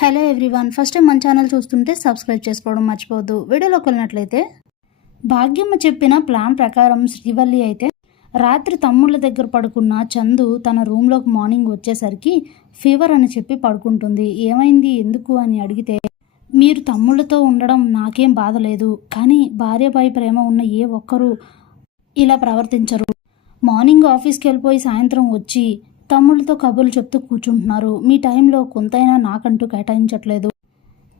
Hello everyone first time మన channel చూస్తుంటే subscribe చేసుకోవడం మర్చిపోవద్దు. వీడియోలోకి వెళ్ళినట్లయితే భాగ్యమ్మ చెప్పిన ప్లాన్ ప్రకారం శ్రీవల్లి అయితే రాత్రి తమ్ముళ్ళ దగ్గర పడుకున్న చందు తన రూమ్లోకి మార్నింగ్ వచ్చేసరికి ఫీవర్ అని చెప్పి పడుకుంటుంది. ఏమైంది ఎందుకు అని అడిగితే మీరు తమ్ముళ్ళతో ఉండడం నాకేం బాధ లేదు కానీ భార్యపై ప్రేమ ఉన్న ఏ ఒక్కరూ ఇలా ప్రవర్తించరు. మార్నింగ్ ఆఫీస్కి వెళ్ళిపోయి సాయంత్రం వచ్చి తమ్ముళ్ళతో కబుర్లు చెప్తూ కూర్చుంటున్నారు. మీ టైంలో కొంతైనా నాకంటూ కేటాయించట్లేదు.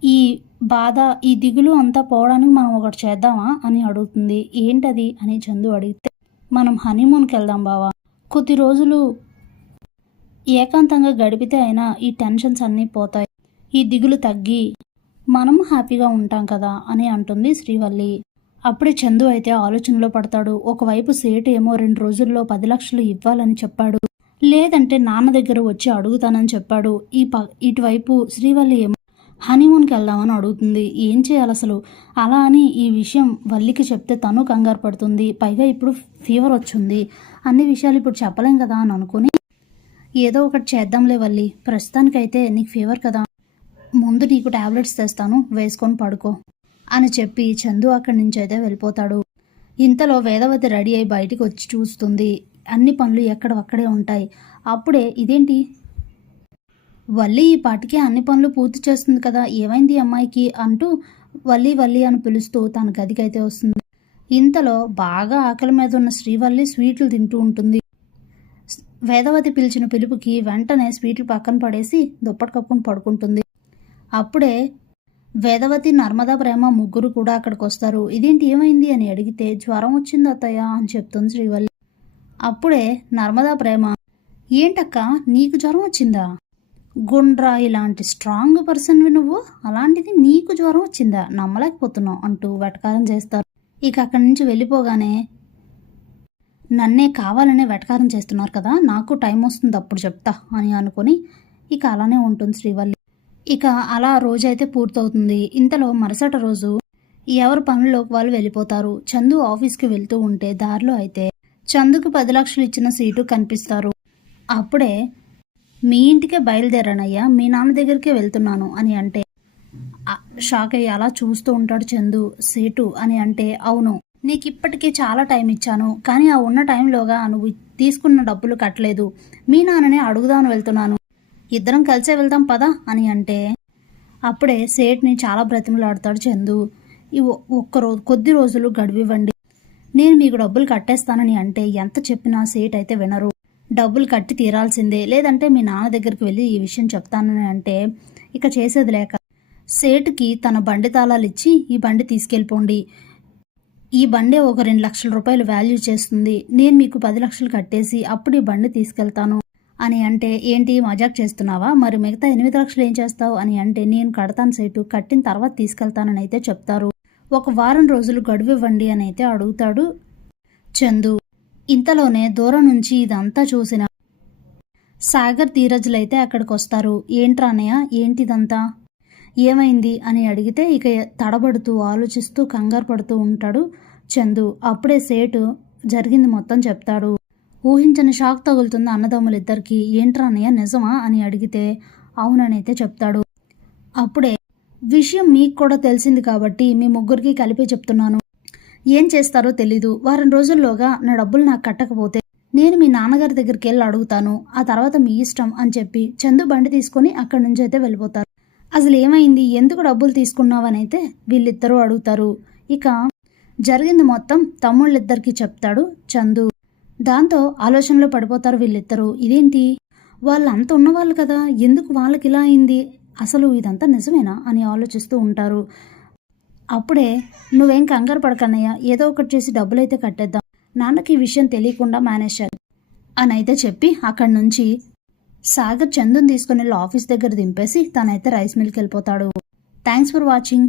ఈ బాధ ఈ దిగులు అంతా పోవడానికి మనం ఒకటి చేద్దామా అని అడుగుతుంది. ఏంటది అని చందు అడిగితే మనం హనీమూన్కి వెళ్దాం బావా. కొద్ది రోజులు ఏకాంతంగా గడిపితే అయినా ఈ టెన్షన్స్ అన్నీ పోతాయి. ఈ దిగులు తగ్గి మనం హ్యాపీగా ఉంటాం కదా అని అంటుంది శ్రీవల్లి. అప్పుడే చందు అయితే ఆలోచనలో పడతాడు. ఒకవైపు సేటు ఏమో రెండు రోజుల్లో పది లక్షలు ఇవ్వాలని చెప్పాడు. లేదంటే నాన్న దగ్గర వచ్చి అడుగుతానని చెప్పాడు. ఈ ప ఇటువైపు శ్రీవల్లి ఏమో హనీమూన్కి వెళ్దామని అడుగుతుంది. ఏం చేయాలి అసలు? అలా అని ఈ విషయం వల్లికి చెప్తే తను కంగారు పడుతుంది. పైగా ఇప్పుడు ఫీవర్ వచ్చింది. అన్ని విషయాలు ఇప్పుడు చెప్పలేం కదా అని అనుకుని ఏదో ఒకటి చేద్దాంలే వల్లి. ప్రస్తుతానికైతే నీకు ఫీవర్ కదా. ముందు నీకు టాబ్లెట్స్ తెస్తాను. వేసుకొని పడుకో అని చెప్పి చందు అక్కడి నుంచి అయితే వెళ్ళిపోతాడు. ఇంతలో వేదవతి రెడీ అయి బయటికి వచ్చి చూస్తుంది. అన్ని పనులు ఎక్కడవక్కడే ఉంటాయి. అప్పుడే ఇదేంటి? వల్లి ఈ పాటికి అన్ని పనులు పూర్తి చేస్తుంది కదా ఏమైంది అమ్మాయికి? అంటూ వల్లి వల్లి అని పిలుస్తూ తన గదికైతే వస్తుంది. ఇంతలో బాగా ఆకలి మీద ఉన్న శ్రీవల్లి స్వీట్లు తింటూ ఉంటుంది. వేదవతి పిలిచిన పిలుపుకి వెంటనే స్వీట్లు పక్కన పడేసి దుప్పటి కప్పుకొని పడుకుంటుంది. అప్పుడే వేదవతి నర్మదా ప్రేమ ముగ్గురు కూడా అక్కడికి వస్తారు ఇదేంటి ఏమైంది అని అడిగితే జ్వరం వచ్చింది అత్తయ్య అని చెప్తుంది శ్రీవల్లి. అప్పుడే నర్మదా ప్రేమ ఏంటక్క నీకు జ్వరం వచ్చిందా? గుండ్రా ఇలాంటి స్ట్రాంగ్ పర్సన్వి నువ్వు? అలాంటిది నీకు జ్వరం వచ్చిందా? నమ్మలేకపోతున్నావు అంటూ వెటకారం చేస్తారు. ఇక అక్కడి నుంచి వెళ్ళిపోగానే నన్నే కావాలనే వెటకారం చేస్తున్నారు కదా నాకు టైం వస్తుంది అప్పుడు చెప్తా అని అనుకుని ఇక అలానే ఉంటుంది శ్రీవల్లి. ఇక అలా రోజైతే పూర్తవుతుంది. ఇంతలో మరుసటి రోజు ఎవరి పనుల్లోకి వాళ్ళు వెళ్ళిపోతారు? చందు ఆఫీస్కి వెళ్తూ ఉంటే దారిలో అయితే చందుకు పది లక్షలు ఇచ్చిన సీటు కనిపిస్తారు. అప్పుడే మీ ఇంటికే బయలుదేరానయ్యా మీ నాన్న దగ్గరికే వెళ్తున్నాను అని అంటే షాక్ అయ్యి అలా చూస్తూ ఉంటాడు చందు సీటు అని అంటే అవును నీకు ఇప్పటికే చాలా టైం ఇచ్చాను కానీ ఆ ఉన్న టైంలోగా నువ్వు తీసుకున్న డబ్బులు కట్టలేదు. మీ నాన్నని అడుగుదామని వెళ్తున్నాను. ఇద్దరం కలిసే వెళ్దాం పదా అని అంటే అప్పుడే సేట్ని చాలా బ్రతిమలాడతాడు చందు. ఒక్క రోజు కొద్ది రోజులు గడివివ్వండి. నేను మీకు డబ్బులు కట్టేస్తానని అంటే ఎంత చెప్పినా సేట్ అయితే వినరు. డబ్బులు కట్టి తీరాల్సిందే. లేదంటే మీ నాన్న దగ్గరికి వెళ్ళి ఈ విషయం చెప్తానని అంటే ఇక చేసేది లేక సేటుకి తన బండి తాళాలు ఇచ్చి ఈ బండి తీసుకెళ్ళిపోండి. ఈ బండి ఒక రెండు లక్షల రూపాయలు వాల్యూ చేస్తుంది. నేను మీకు పది లక్షలు కట్టేసి అప్పుడు ఈ బండి తీసుకెళ్తాను. అని అంటే ఏంటి? మజాక్ చేస్తున్నావా? మరి మిగతా ఎనిమిది లక్షలు ఏం చేస్తావు? అని అంటే నేను కడతాను సైటు. కట్టిన తర్వాత తీసుకెళ్తానని అయితే చెప్తారు. ఒక వారం రోజులు గడువు ఇవ్వండి అని అయితే అడుగుతాడు చందు. ఇంతలోనే దూరం నుంచి ఇదంతా చూసిన సాగర్ ధీరజులైతే అక్కడికి వస్తారు ఏంట్రా అన్నయ్య? ఏంటిదంతా? ఏమైంది? అని అడిగితే ఇక తడబడుతూ ఆలోచిస్తూ కంగారు పడుతూ ఉంటాడు చందు. అప్పుడే సేటు జరిగింది మొత్తం చెప్తాడు. ఊహించని షాక్ తగులుతుంది అన్నదమ్ములిద్దరికీ. ఏంట్రానయ్య అన్నయ్య? నిజమా? అని అడిగితే అవునని అయితే చెప్తాడు. అప్పుడే విషయం మీకు కూడా తెలిసింది కాబట్టి మీ ముగ్గురికి కలిపి చెప్తున్నాను. ఏం చేస్తారో తెలీదు. వారం రోజుల్లోగా నా డబ్బులు నాకు కట్టకపోతే నేను మీ నాన్నగారి దగ్గరికి వెళ్ళి అడుగుతాను. ఆ తర్వాత మీ ఇష్టం అని చెప్పి చందు బండి తీసుకొని అక్కడి నుంచి అయితే వెళ్ళిపోతారు. అసలు ఏమైంది? ఎందుకు డబ్బులు తీసుకున్నావని అయితే వీళ్ళిద్దరూ అడుగుతారు. ఇక జరిగింది మొత్తం తమ్ముళ్ళిద్దరికి చెప్తాడు చందు. దాంతో ఆలోచనలో పడిపోతారు వీళ్ళిద్దరూ. ఇదేంటి? వాళ్ళు అంత ఉన్నవాళ్ళు కదా. ఎందుకు వాళ్ళకి ఇలా అయింది? అసలు ఇదంతా నిజమేనా అని ఆలోచిస్తూ ఉంటారు. అప్పుడే నువ్వేం కంగారు పడకన్నయ్య ఏదో ఒకటి చేసి డబ్బులైతే కట్టేద్దాం. నాన్నకి ఈ విషయం తెలియకుండా మేనేజ్ చేద్దాం అని అయితే చెప్పి అక్కడి నుంచి సాగర్ చందుని తీసుకుని వెళ్ళి ఆఫీస్ దగ్గర దింపేసి తనైతే రైస్ మిల్కి వెళ్ళిపోతాడు. Thanks for watching.